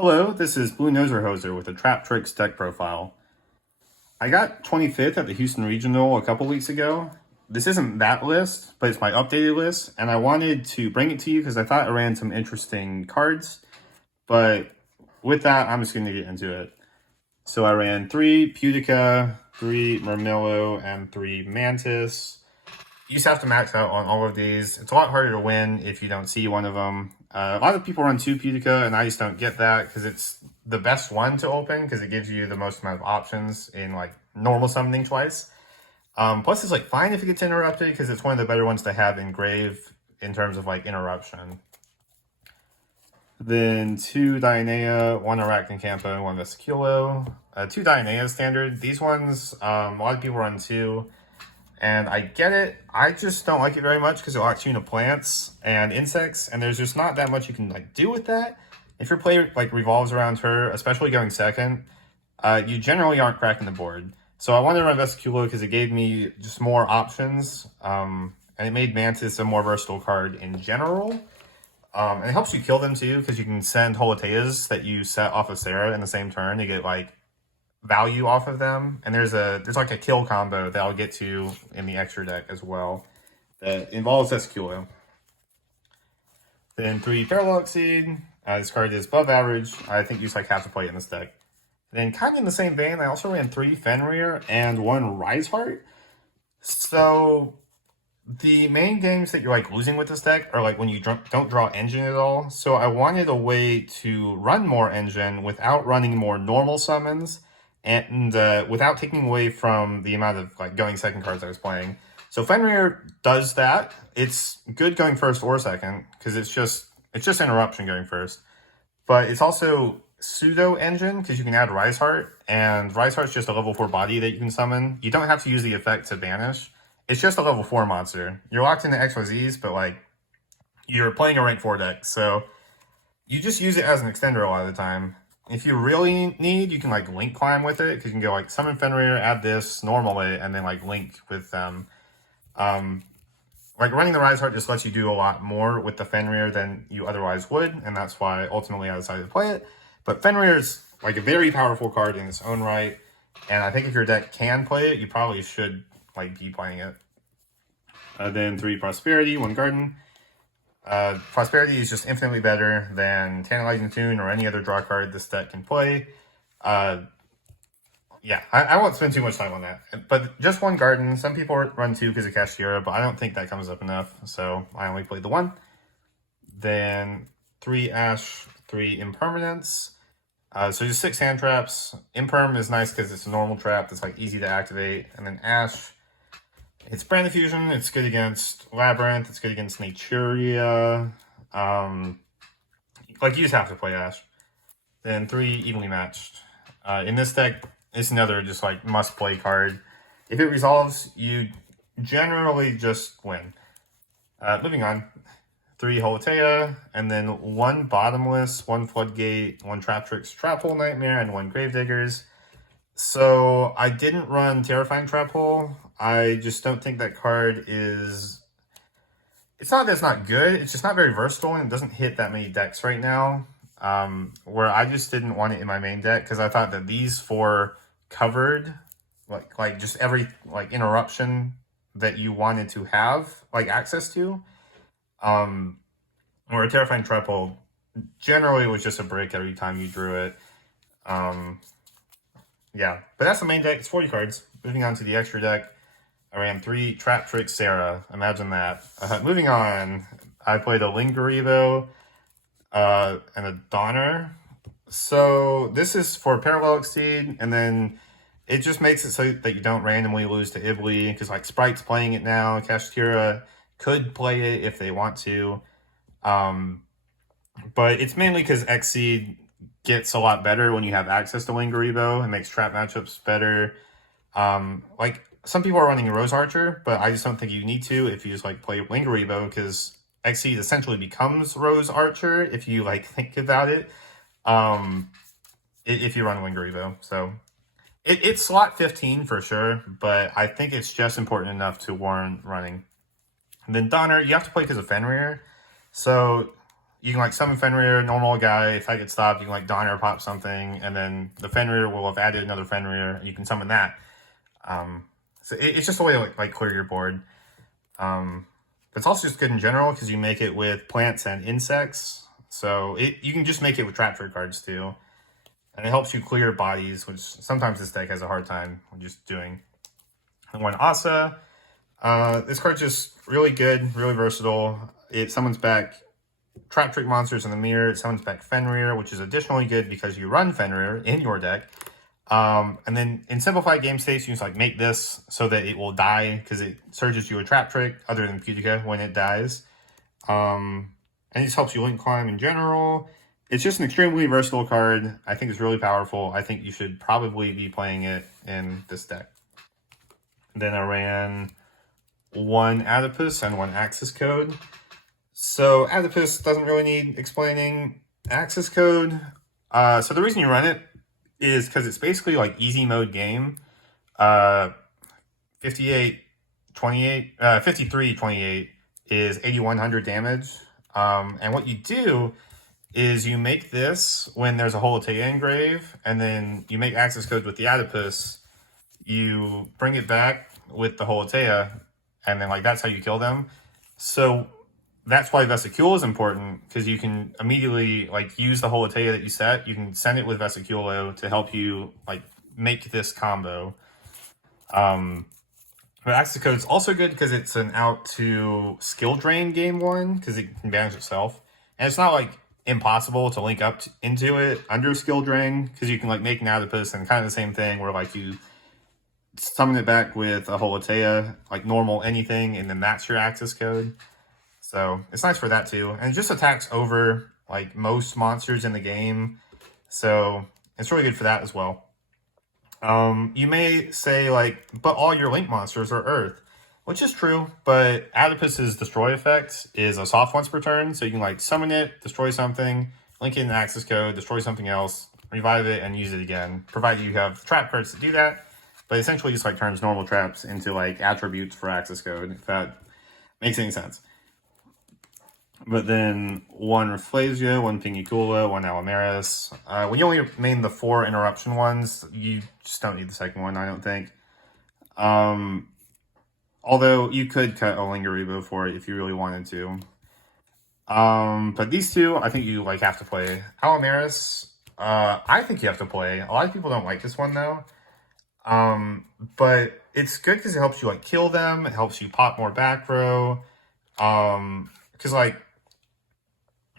Hello, this is Blue Noser Hoser with a Traptrix deck profile. I got 25th at the Houston Regional a couple weeks ago. This isn't that list, but it's my updated list, and I wanted to bring it to you because I thought I ran some interesting cards. But with that, I'm just going to get into it. So I ran 3 Pudica, 3 Murmillo, and 3 Mantis. You just have to max out on all of these. It's a lot harder to win if you don't see one of them. A lot of people run 2 Pudica, and I just don't get that because it's the best one to open because it gives you the most amount of options in like normal summoning twice. Plus, it's like fine if it gets interrupted because it's one of the better ones to have in grave in terms of like interruption. Then 2 Dionea, 1 Arachnicampa, and 1 Vesiculo. 2 Dionea standard. These ones, a lot of people run 2. And I get it. I just don't like it very much because it locks you into plants and insects, and there's just not that much you can like do with that. If your play like revolves around her, especially going second, you generally aren't cracking the board. So I wanted to run Vesiculo because it gave me just more options, and it made Mantis a more versatile card in general. And it helps you kill them too because you can send Holoteas that you set off of Sarah in the same turn to get like value off of them, and there's like a kill combo that I'll get to in the extra deck as well that involves Vesiculo. Then 3 Parallel Exceed. This card is above average. I think you just like have to play it in this deck. Then kind of in the same vein, I also ran 3 Fenrir and 1 Rise Heart. So the main games that you're like losing with this deck are like when you don't draw engine at all. So I wanted a way to run more engine without running more normal summons and without taking away from the amount of like going second cards I was playing. So Fenrir does that. It's good going first or second because it's just interruption going first. But it's also pseudo engine because you can add Rise Heart, and Rise Heart's just a level 4 body that you can summon. You don't have to use the effect to banish. It's just a level 4 monster. You're locked into XYZs, but like you're playing a rank 4 deck, so you just use it as an extender a lot of the time. If you really need, you can like link climb with it because you can go like summon Fenrir, add this, normal it, and then like link with them. Like running the Rise Heart just lets you do a lot more with the Fenrir than you otherwise would, and that's why ultimately I decided to play it. But Fenrir is like a very powerful card in its own right, and I think if your deck can play it, you probably should like be playing it. Then 3 Prosperity, 1 Garden. Prosperity is just infinitely better than Tantalizing Tune or any other draw card this deck can play. Yeah, I won't spend too much time on that. But just 1 Garden. Some people run 2 because of Kashtira, but I don't think that comes up enough, so I only played the 1. Then 3 Ash, 3 Impermanence. So just 6 hand traps. Imperm is nice because it's a normal trap that's like easy to activate. And then Ash, it's Brand Diffusion. It's good against Labyrinth. It's good against Naturia. Like you just have to play Ash. Then 3 Evenly Matched. In this deck, it's another just like must play card. If it resolves, you generally just win. Moving on. 3 Holotea, and then 1 Bottomless, 1 Floodgate, 1 Traptrix Trap Hole Nightmare, and 1 Gravediggers. So I didn't run Terrifying Trap Hole. I just don't think that card is... It's not that it's not good, it's just not very versatile, and it doesn't hit that many decks right now. Where I just didn't want it in my main deck, because I thought that these 4 covered, like just every like interruption that you wanted to have, like access to. Where a Terrifying Trap Hole generally was just a brick every time you drew it. Yeah, but that's the main deck. It's 40 cards. Moving on to the extra deck, I ran 3 Traptrix Sarah. Imagine that. Moving on, I played a Lingaribo and a Donner. So this is for Parallel Exceed, and then it just makes it so that you don't randomly lose to Ibly, because like Sprite's playing it now. Kashtira could play it if they want to. But it's mainly because Exceed gets a lot better when you have access to Lingaribo. It makes trap matchups better. Like some people are running Rose Archer, but I just don't think you need to if you just like play Lingaribo, because Exceed essentially becomes Rose Archer if you like think about it. If you run Lingaribo. So it's slot 15 for sure, but I think it's just important enough to warrant running. And then Donner, you have to play because of Fenrir. So you can like summon Fenrir, normal guy. If I get stopped, you can like Donner pop something, and then the Fenrir will have added another Fenrir, and you can summon that. So it's just a way to like clear your board. But it's also just good in general because you make it with plants and insects. So you can just make it with Traptrix cards too. And it helps you clear bodies, which sometimes this deck has a hard time just doing. And one Asa. This card's just really good, really versatile. It summons back Traptrix monsters in the mirror. It summons back Fenrir, which is additionally good because you run Fenrir in your deck. And then in simplified game states, you just like make this so that it will die because it surges you a Traptrix other than Putica when it dies. And it just helps you link climb in general. It's just an extremely versatile card. I think it's really powerful. I think you should probably be playing it in this deck. Then I ran one Adipus and one Axis Code. So Adipus doesn't really need explaining. Axis Code, so the reason you run it is because it's basically like easy mode game. 53-28 is 8100 damage. And what you do is you make this when there's a Holotea engrave, and then you make Axis Code with the Adipus. You bring it back with the Holotea, and then like that's how you kill them. So that's why Vesicule is important, because you can immediately like use the Holotea that you set. You can send it with Vesiculo to help you like make this combo. But Axis Code is also good because it's an out to skill drain game one, because it can manage itself, and it's not like impossible to link up into it under skill drain, because you can like make an Adipus and kind of the same thing where like you summon it back with a Holotea, like normal anything, and then that's your Axis Code. So it's nice for that too, and it just attacks over like most monsters in the game, so it's really good for that as well. You may say like, but all your link monsters are Earth, which is true, but Adipus's destroy effect is a soft once per turn, so you can like summon it, destroy something, link it in Axis Code, destroy something else, revive it, and use it again, provided you have trap cards to do that. But essentially just like turns normal traps into like attributes for Axis Code, if that makes any sense. But then one Rafflesia, one Pingicula, one Alamaris. When you only main the 4 interruption ones, you just don't need the second one, I don't think. Although you could cut a Lingaribo for it if you really wanted to. But these two, I think you like have to play. Alamaris, I think you have to play. A lot of people don't like this one though. But it's good because it helps you like kill them. It helps you pop more back row. Because like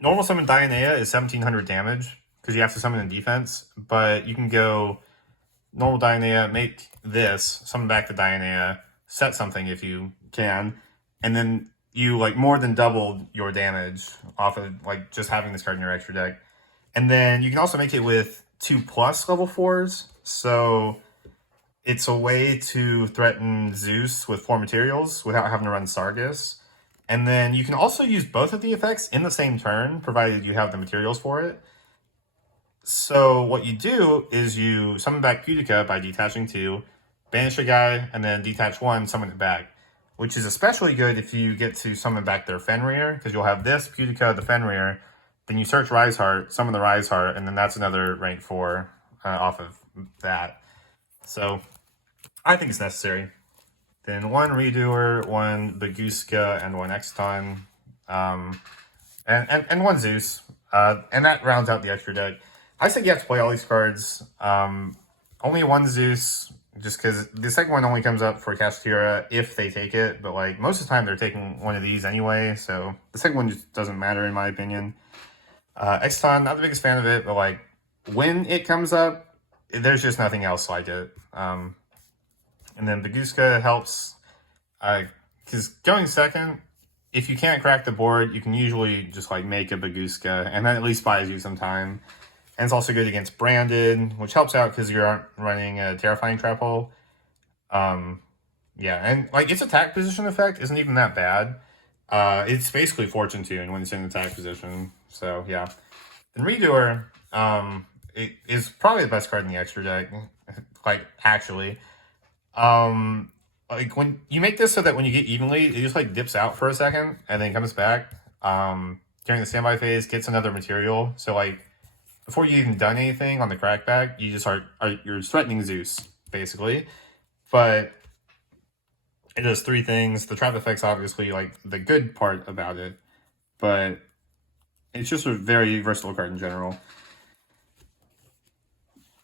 normal summon Dionea is 1700 damage because you have to summon in defense. But you can go normal Dionea, make this, summon back the Dionea, set something if you can, and then you like more than doubled your damage off of like just having this card in your extra deck. And then you can also make it with 2+ level 4s. So it's a way to threaten Zeus with 4 materials without having to run Sargus. And then you can also use both of the effects in the same turn, provided you have the materials for it. So what you do is you summon back Putica by detaching 2, banish a guy, and then detach 1, summon it back. Which is especially good if you get to summon back their Fenrir, because you'll have this, Putica, the Fenrir, then you search Rise Heart, summon the Rise Heart, and then that's another rank 4 off of that. So I think it's necessary. Then one Redoer, one Baguska, and one Exton, and one Zeus. And that rounds out the extra deck. I think you have to play all these cards. Only one Zeus, just because the second one only comes up for Kashtira if they take it. But like most of the time they're taking one of these anyway, so the second one just doesn't matter in my opinion. Exton, not the biggest fan of it, but like when it comes up, there's just nothing else like it. And then Baguska helps, because going second, if you can't crack the board, you can usually just like make a Baguska, and that at least buys you some time. And it's also good against Branded, which helps out because you're running a Terrifying Trap Hole. Yeah, and like its attack position effect isn't even that bad. It's basically Fortune Tune when it's in attack position. So yeah. And Redoer, it is probably the best card in the extra deck. Like actually. Like when you make this so that when you get evenly, it just like dips out for a second and then comes back. during the standby phase gets another material. So like before you even done anything on the crackback, you just you're threatening Zeus basically. But it does 3 things. The trap effect's obviously like the good part about it, but it's just a very versatile card in general.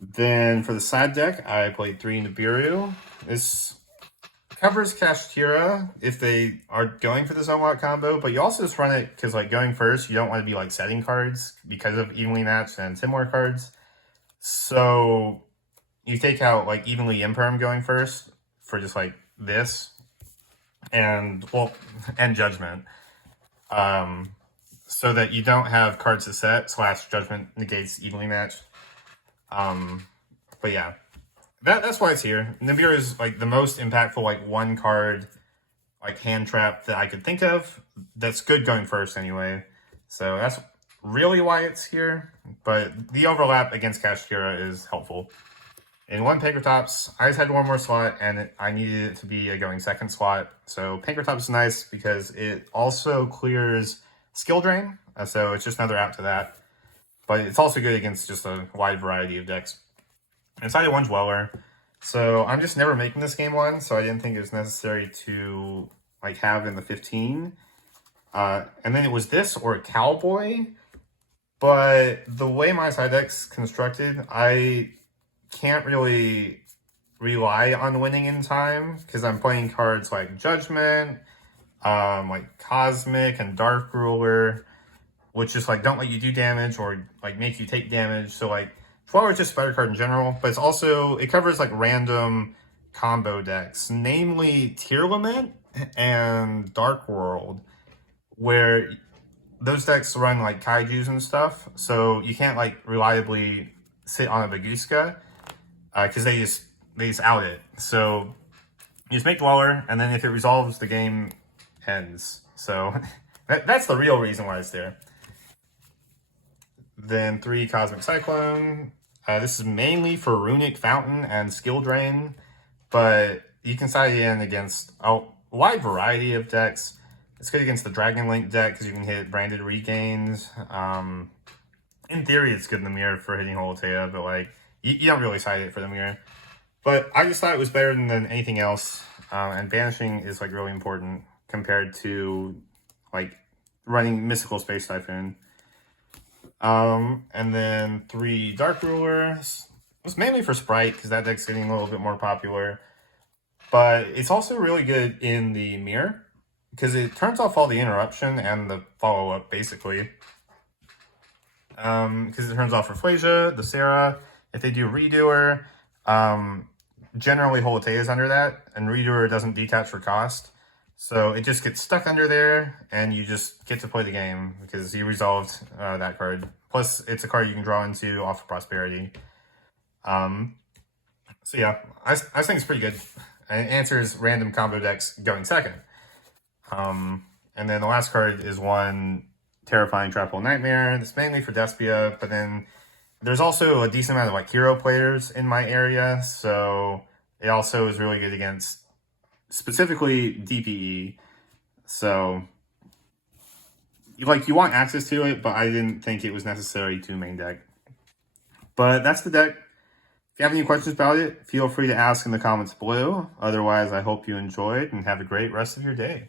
Then for the side deck, I played 3 Nibiru. This covers Kashtira if they are going for this unlock combo, but you also just run it because like going first, you don't want to be like setting cards because of evenly matched and similar cards. So you take out like evenly imperm going first for just like this and and judgment. So that you don't have cards to set / judgment negates evenly matched. But yeah, that's why it's here. Nibiru is like the most impactful like 1 card like hand trap that I could think of that's good going first anyway. So that's really why it's here. But the overlap against Kashtira is helpful. In 1 Pankratops, I just had 1 more slot and I needed it to be a going second slot. So Pankratops is nice because it also clears skill drain. So it's just another out to that. But it's also good against just a wide variety of decks. Inside of 1 Dweller. So I'm just never making this game 1, so I didn't think it was necessary to like have in the 15. And then it was this or a Cowboy. But the way my side deck's constructed, I can't really rely on winning in time because I'm playing cards like Judgment, like Cosmic and Dark Ruler, which just like don't let you do damage or like make you take damage. So like Dweller is just a better card in general, but it's also, it covers like random combo decks, namely Tier Lament and Dark World, where those decks run like kaijus and stuff, so you can't like reliably sit on a Baguska because they just out it. So you just make Dweller, and then if it resolves, the game ends. So that's the real reason why it's there. Then 3 Cosmic Cyclone. This is mainly for Runic Fountain and Skill Drain, but you can side it in against a wide variety of decks. It's good against the Dragon Link deck because you can hit Branded Regains. In theory, it's good in the mirror for hitting Holotea, but like you don't really side it for the mirror. But I just thought it was better than anything else, and banishing is like really important compared to like running Mystical Space Typhoon. And then 3 Dark Rulers. It was mainly for Sprite because that deck's getting a little bit more popular. But it's also really good in the mirror because it turns off all the interruption and the follow-up, basically. Because it turns off Rafflesia, the Sarah. If they do Redoer, generally Holotea is under that, and Redoer doesn't detach for cost. So it just gets stuck under there, and you just get to play the game because you resolved that card. Plus, it's a card you can draw into off of Prosperity. So yeah, I think it's pretty good. And it answers random combo decks going second. And then the last card is 1 Terrifying Trapple Nightmare. It's mainly for Despia, but then there's also a decent amount of like hero players in my area, so it also is really good against specifically DPE. So like you want access to it, but I didn't think it was necessary to main deck. But that's the deck. If you have any questions about it, feel free to ask in the comments below. Otherwise, I hope you enjoyed and have a great rest of your day.